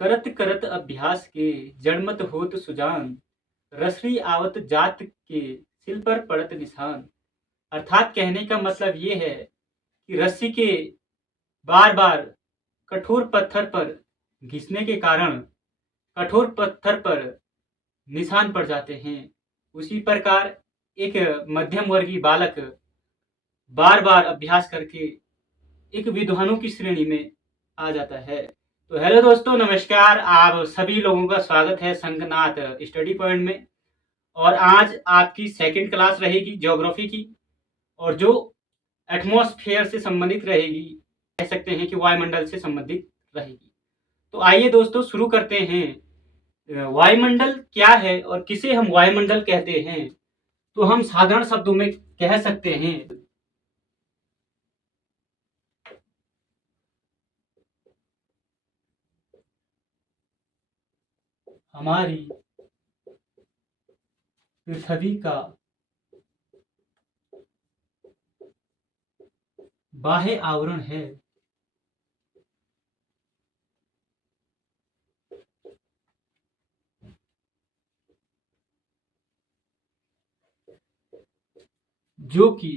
करत करत अभ्यास के जड़मत होत सुजान, रसरी आवत जात के सिल पर पड़त निशान। अर्थात कहने का मतलब ये है कि रस्सी के बार बार कठोर पत्थर पर घिसने के कारण कठोर पत्थर पर निशान पड़ जाते हैं। उसी प्रकार एक मध्यम वर्गीय बालक बार बार अभ्यास करके एक विद्वानों की श्रेणी में आ जाता है। तो हेलो दोस्तों, नमस्कार। आप सभी लोगों का स्वागत है शंखनाथ स्टडी पॉइंट में। और आज आपकी सेकंड क्लास रहेगी ज्योग्राफी की, और जो एटमॉस्फेयर से संबंधित रहेगी, कह सकते हैं कि वायुमंडल से संबंधित रहेगी। तो आइए दोस्तों शुरू करते हैं। वायुमंडल क्या है और किसे हम वायुमंडल कहते हैं? तो हम साधारण शब्दों में कह सकते हैं हमारी पृथ्वी का बाह्य आवरण है जो कि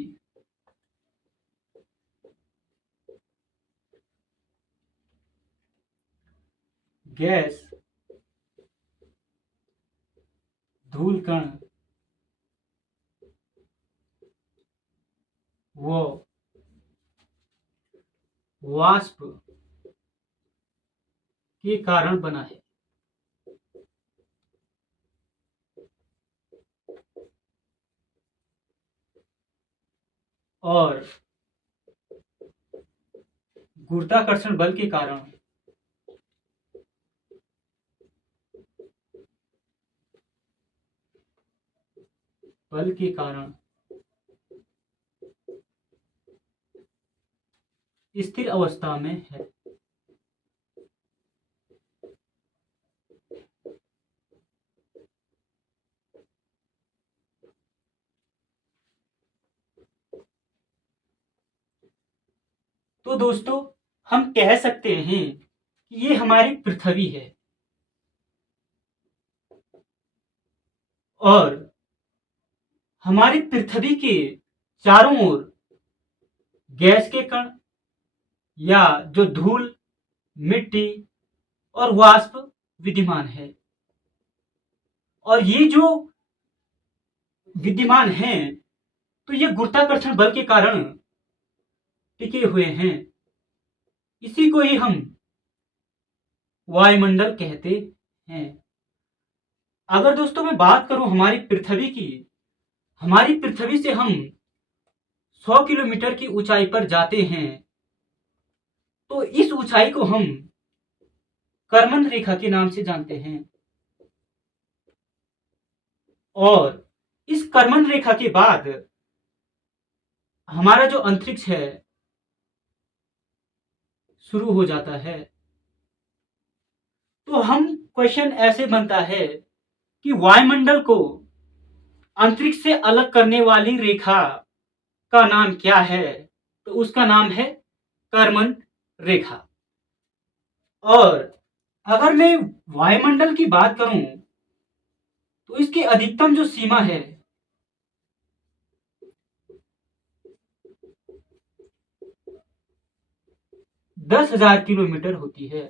गैस, धूल कण व वाष्प के कारण बना है। और गुरुत्वाकर्षण बल के कारण स्थिर अवस्था में है। तो दोस्तों, हम कह सकते हैं कि ये हमारी पृथ्वी है, और हमारी पृथ्वी के चारों ओर गैस के कण या जो धूल, मिट्टी और वाष्प विद्यमान है। और ये जो विद्यमान हैं, तो ये गुरुत्वाकर्षण बल के कारण टिके हुए हैं। इसी को ही हम वायुमंडल कहते हैं। अगर दोस्तों मैं बात करूं हमारी पृथ्वी की, हमारी पृथ्वी से हम 100 किलोमीटर की ऊंचाई पर जाते हैं, तो इस ऊंचाई को हम करमन रेखा के नाम से जानते हैं। और इस करमन रेखा के बाद हमारा जो अंतरिक्ष है शुरू हो जाता है। तो हम क्वेश्चन ऐसे बनता है कि वायुमंडल को अंतरिक्ष से अलग करने वाली रेखा का नाम क्या है? तो उसका नाम है करमन रेखा। और अगर मैं वायुमंडल की बात करूं, तो इसकी अधिकतम जो सीमा है 10,000 किलोमीटर होती है।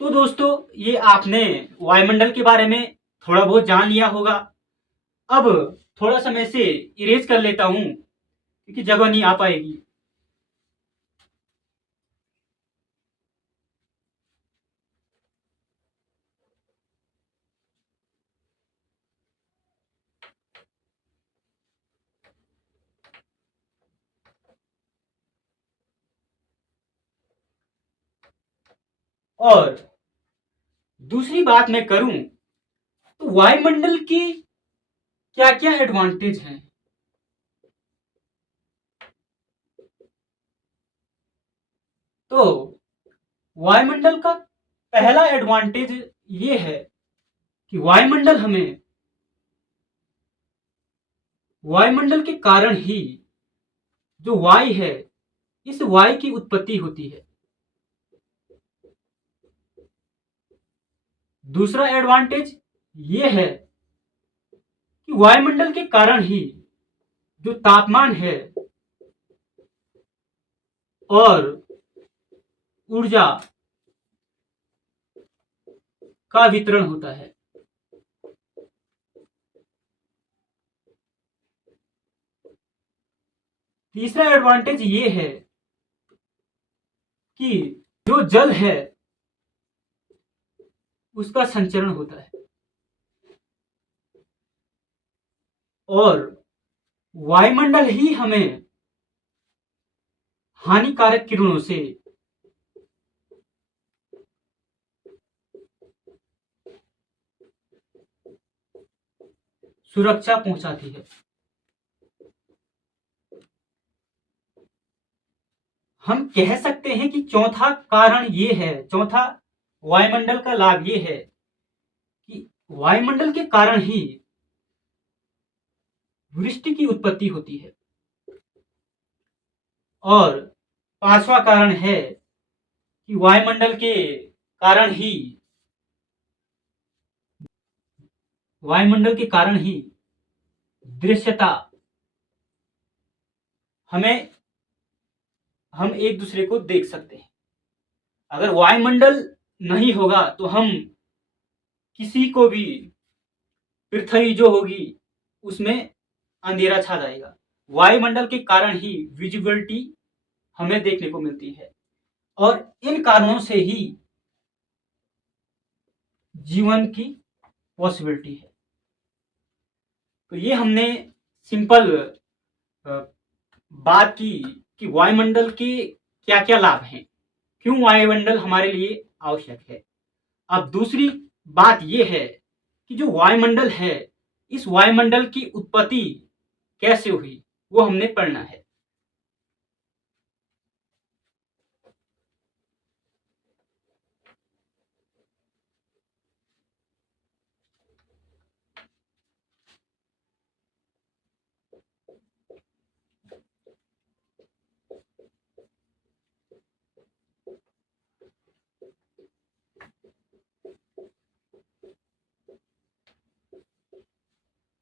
तो दोस्तों, ये आपने वायुमंडल के बारे में थोड़ा बहुत जान लिया होगा। अब थोड़ा सा मैं इसे इरेज कर लेता हूं, क्योंकि जगह नहीं आ पाएगी। और दूसरी बात मैं करूं, तो वायुमंडल की क्या क्या एडवांटेज हैं? तो वायुमंडल का पहला एडवांटेज ये है कि वायुमंडल के कारण ही जो वायु है इस वायु की उत्पत्ति होती है। दूसरा एडवांटेज ये है कि वायुमंडल के कारण ही जो तापमान है और ऊर्जा का वितरण होता है। तीसरा एडवांटेज ये है कि जो जल है उसका संचरण होता है और वायुमंडल ही हमें हानिकारक किरणों से सुरक्षा पहुंचाती है। हम कह सकते हैं कि चौथा कारण ये है, चौथा वायुमंडल का लाभ ये है कि वायुमंडल के कारण ही वृष्टि की उत्पत्ति होती है। और पांचवा कारण है कि वायुमंडल के कारण ही दृश्यता हम एक दूसरे को देख सकते हैं। अगर वायुमंडल नहीं होगा तो हम किसी को भी, पृथ्वी जो होगी उसमें अंधेरा छा जाएगा। वायुमंडल के कारण ही विजिबिलिटी हमें देखने को मिलती है और इन कारणों से ही जीवन की पॉसिबिलिटी है। तो ये हमने सिंपल बात की कि वायुमंडल के क्या क्या लाभ हैं, क्यों वायुमंडल हमारे लिए आवश्यक है। अब दूसरी बात यह है कि जो वायुमंडल है, इस वायुमंडल की उत्पत्ति कैसे हुई वो हमने पढ़ना है।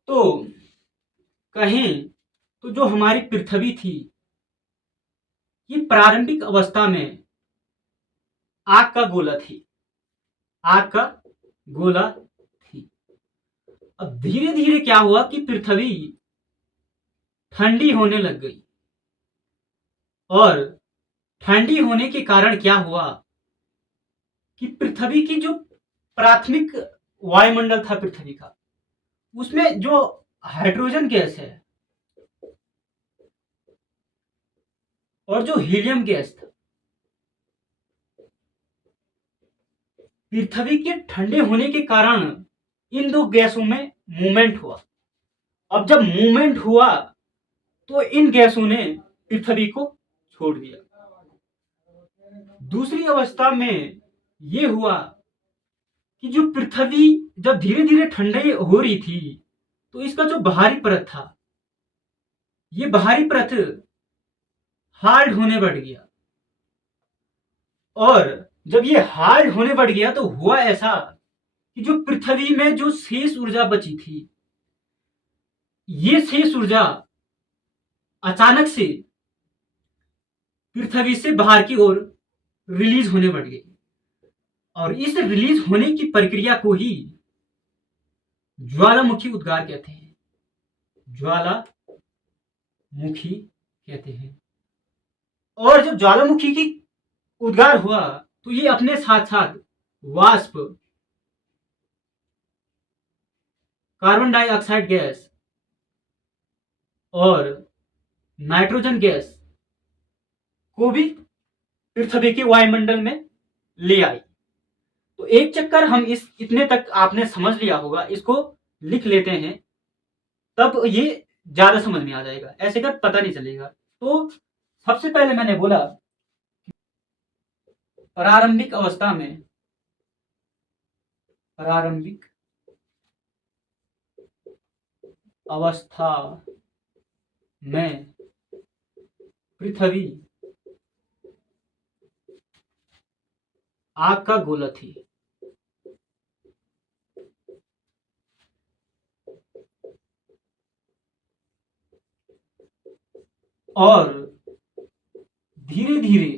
तो कहें तो जो हमारी पृथ्वी थी, ये प्रारंभिक अवस्था में आग का गोला थी, आग का गोला थी। अब धीरे धीरे क्या हुआ कि पृथ्वी ठंडी होने लग गई और ठंडी होने के कारण क्या हुआ कि पृथ्वी की जो प्राथमिक वायुमंडल था पृथ्वी का, उसमें जो हाइड्रोजन गैस है और जो हीलियम गैस था, पृथ्वी के ठंडे होने के कारण इन दो गैसों में मूवमेंट हुआ। अब जब मूवमेंट हुआ तो इन गैसों ने पृथ्वी को छोड़ दिया। दूसरी अवस्था में यह हुआ कि जो पृथ्वी जब धीरे धीरे ठंडी हो रही थी तो इसका जो बाहरी परत था, ये बाहरी परत हार्ड होने बढ़ गया और जब ये हार्ड होने बढ़ गया तो हुआ ऐसा कि जो पृथ्वी में जो शेष ऊर्जा बची थी, ये शेष ऊर्जा अचानक से पृथ्वी से बाहर की ओर रिलीज होने बढ़ गई और इस रिलीज होने की प्रक्रिया को ही ज्वालामुखी उद्गार कहते हैं। ज्वालामुखी कहते हैं। और जब ज्वालामुखी की उद्गार हुआ तो ये अपने साथ साथ वाष्प, कार्बन डाइऑक्साइड गैस और नाइट्रोजन गैस को भी पृथ्वी के वायुमंडल में ले आई। तो एक चक्कर हम इस इतने तक आपने समझ लिया होगा, इसको लिख लेते हैं तब ये ज्यादा समझ में आ जाएगा, ऐसे कर पता नहीं चलेगा। तो सबसे पहले मैंने बोला प्रारंभिक अवस्था में, प्रारंभिक अवस्था में पृथ्वी आग का गोला थी। और धीरे धीरे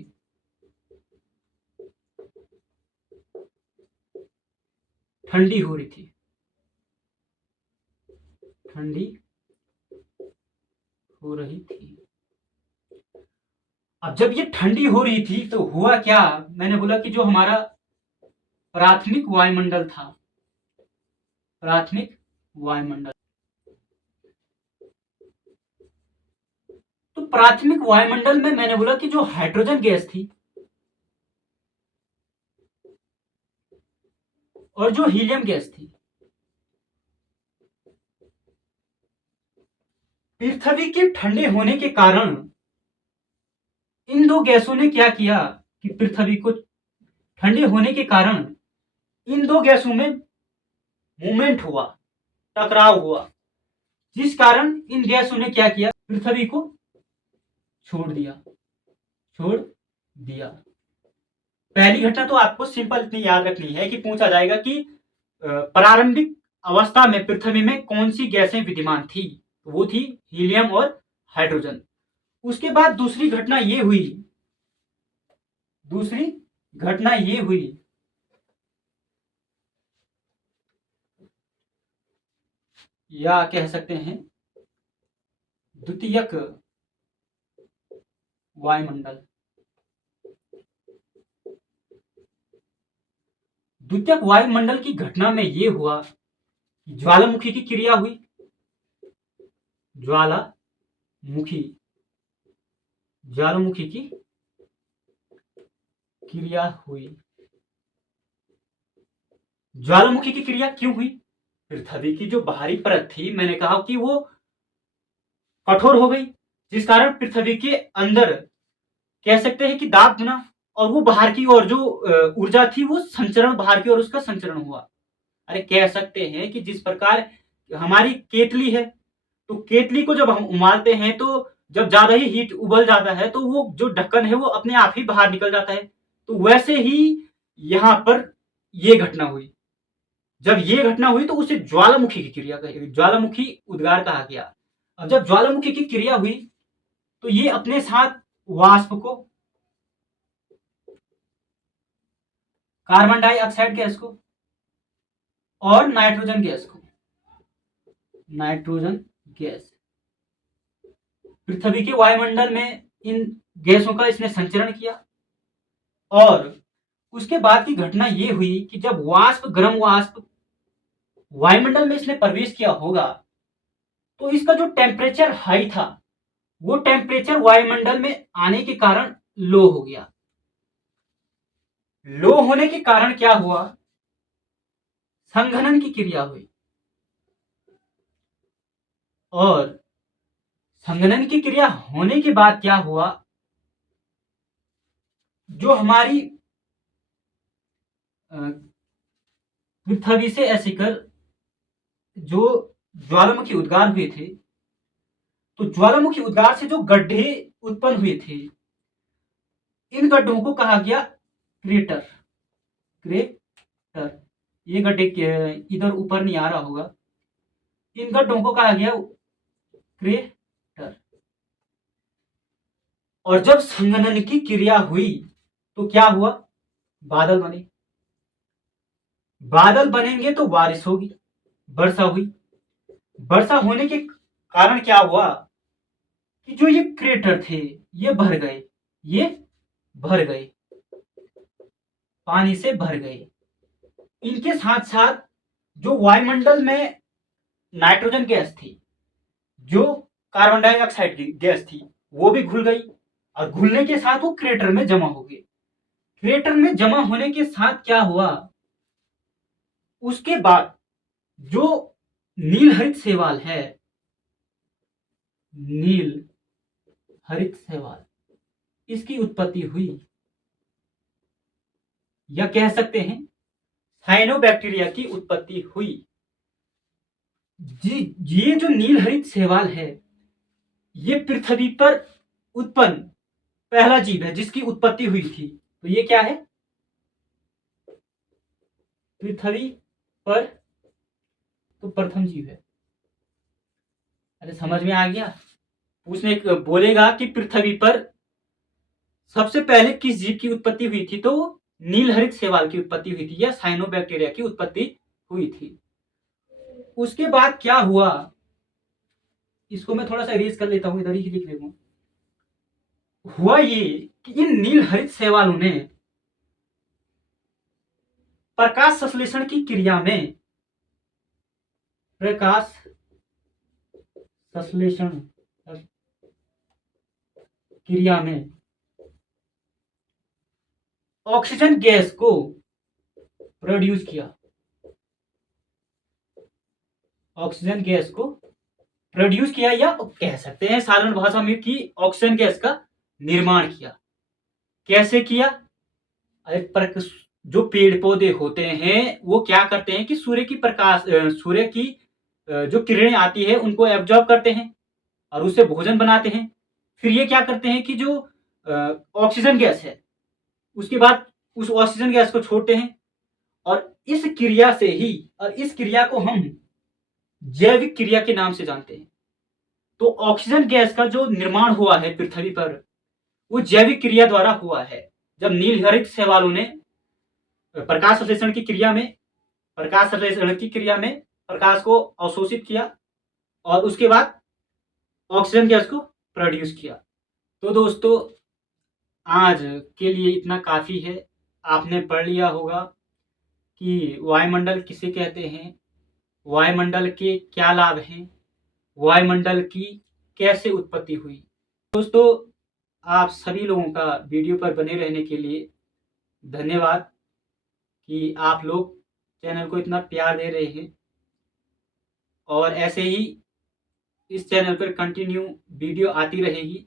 ठंडी हो रही थी। ठंडी हो रही थी। अब जब ये ठंडी हो रही थी तो हुआ क्या, मैंने बोला कि जो हमारा प्राथमिक वायुमंडल था, प्राथमिक वायुमंडल, तो प्राथमिक वायुमंडल में मैंने बोला कि जो हाइड्रोजन गैस थी और जो हीलियम गैस थी, पृथ्वी के ठंडे होने के कारण इन दो गैसों ने क्या किया कि पृथ्वी को ठंडे होने के कारण इन दो गैसों में मूवमेंट हुआ, टकराव हुआ, जिस कारण इन गैसों ने क्या किया, पृथ्वी को छोड़ दिया, छोड़ दिया। पहली घटना तो आपको सिंपल इतनी याद रखनी है कि पूछा जाएगा कि प्रारंभिक अवस्था में पृथ्वी में कौन सी गैसें विद्यमान थी, तो वो थी हीलियम और हाइड्रोजन। उसके बाद दूसरी घटना ये हुई, दूसरी घटना ये हुई, या कह सकते हैं द्वितीयक वायुमंडल। द्वितीयक वायुमंडल की घटना में यह हुआ कि ज्वालामुखी की क्रिया हुई, ज्वालामुखी, ज्वालामुखी की क्रिया हुई। ज्वालामुखी की क्रिया क्यों हुई? पृथ्वी की जो बाहरी परत थी, मैंने कहा कि वो कठोर हो गई, जिस कारण पृथ्वी के अंदर कह सकते हैं कि दाब बना, और वो बाहर की ओर जो ऊर्जा थी वो संचरण, बाहर की ओर उसका संचरण हुआ। अरे कह सकते हैं कि जिस प्रकार हमारी केतली है, तो केतली को जब हम उमालते हैं तो जब ज्यादा ही हीट उबल जाता है तो वो जो ढक्कन है वो अपने आप ही बाहर निकल जाता है। तो वैसे ही यहां पर ये घटना हुई। जब ये घटना हुई तो उसे ज्वालामुखी की क्रिया कही, ज्वालामुखी उद्गार कहा गया। अब जब ज्वालामुखी की क्रिया हुई तो ये अपने साथ वाष्प को, कार्बन डाइऑक्साइड गैस को और नाइट्रोजन गैस को, नाइट्रोजन गैस, पृथ्वी के वायुमंडल में इन गैसों का इसने संचरण किया। और उसके बाद की घटना यह हुई कि जब वाष्प, गर्म वाष्प वायुमंडल में इसने प्रवेश किया होगा तो इसका जो टेम्परेचर हाई था वो टेम्परेचर वायुमंडल में आने के कारण लो हो गया। लो होने के कारण क्या हुआ, संघनन की क्रिया हुई। और संघनन की क्रिया होने के बाद क्या हुआ, जो हमारी पृथ्वी से ऐसे कर जो ज्वालामुखी उद्गार हुए थे, तो ज्वालामुखी उद्गार से जो गड्ढे उत्पन्न हुए थे, इन गड्ढों को कहा गया क्रेटर, क्रेटर। ये गड्ढे इधर ऊपर नहीं आ रहा होगा, इन गड्ढों को कहा गया क्रेटर। और जब संघनन की क्रिया हुई तो क्या हुआ, बादल बने। बादल बनेंगे तो बारिश होगी, वर्षा हुई। वर्षा होने के कारण क्या हुआ कि जो ये क्रेटर थे ये भर गए, ये भर गए, पानी से भर गए। इनके साथ साथ जो वायुमंडल में नाइट्रोजन गैस थी, जो कार्बन डाइऑक्साइड की गैस थी, वो भी घुल गई। और घुलने के साथ वो क्रेटर में जमा हो गए। क्रेटर में जमा होने के साथ क्या हुआ, उसके बाद जो नील हरित शैवाल है, नील हरित शैवाल, इसकी उत्पत्ति हुई, या कह सकते हैं साइनोबैक्टीरिया की उत्पत्ति हुई। जी, ये जो नील हरित शैवाल है ये पृथ्वी पर उत्पन्न पहला जीव है जिसकी उत्पत्ति हुई थी। तो ये क्या है, पृथ्वी पर तो प्रथम जीव है। अरे समझ में आ गया। उसने बोलेगा कि पृथ्वी पर सबसे पहले किस जीव की उत्पत्ति हुई थी, तो नीलहरित शैवाल की उत्पत्ति हुई थी या साइनोबैक्टीरिया की उत्पत्ति हुई थी। उसके बाद क्या हुआ, इसको मैं थोड़ा सा इरेज कर लेता हूं, इधर ही लिख लेता हूं। हुआ ये कि इन नीलहरित शैवालों ने प्रकाश संश्लेषण की क्रिया में, प्रकाश संश्लेषण क्रिया में ऑक्सीजन गैस को प्रोड्यूस किया, ऑक्सीजन गैस को प्रोड्यूस किया, या कह सकते हैं साधारण भाषा में कि ऑक्सीजन गैस का निर्माण किया। कैसे किया? अरे जो पेड़ पौधे होते हैं वो क्या करते हैं कि सूर्य की जो किरणें आती है उनको एब्जॉर्ब करते हैं और उससे भोजन बनाते हैं। फिर ये क्या करते हैं कि जो ऑक्सीजन गैस है उसके बाद उस ऑक्सीजन गैस को छोड़ते हैं, और इस क्रिया से ही, और इस क्रिया को हम जैविक क्रिया के नाम से जानते हैं। तो ऑक्सीजन गैस का जो निर्माण हुआ है पृथ्वी पर वो जैविक क्रिया द्वारा हुआ है। जब नीलहरित शैवालों ने प्रकाश संश्लेषण की क्रिया में प्रकाश को अवशोषित किया और उसके बाद ऑक्सीजन गैस को प्रोड्यूस किया। तो दोस्तों आज के लिए इतना काफी है। आपने पढ़ लिया होगा कि वायुमंडल किसे कहते हैं, वायुमंडल के क्या लाभ हैं, वायुमंडल की कैसे उत्पत्ति हुई। दोस्तों आप सभी लोगों का वीडियो पर बने रहने के लिए धन्यवाद कि आप लोग चैनल को इतना प्यार दे रहे हैं, और ऐसे ही इस चैनल पर कंटिन्यू वीडियो आती रहेगी।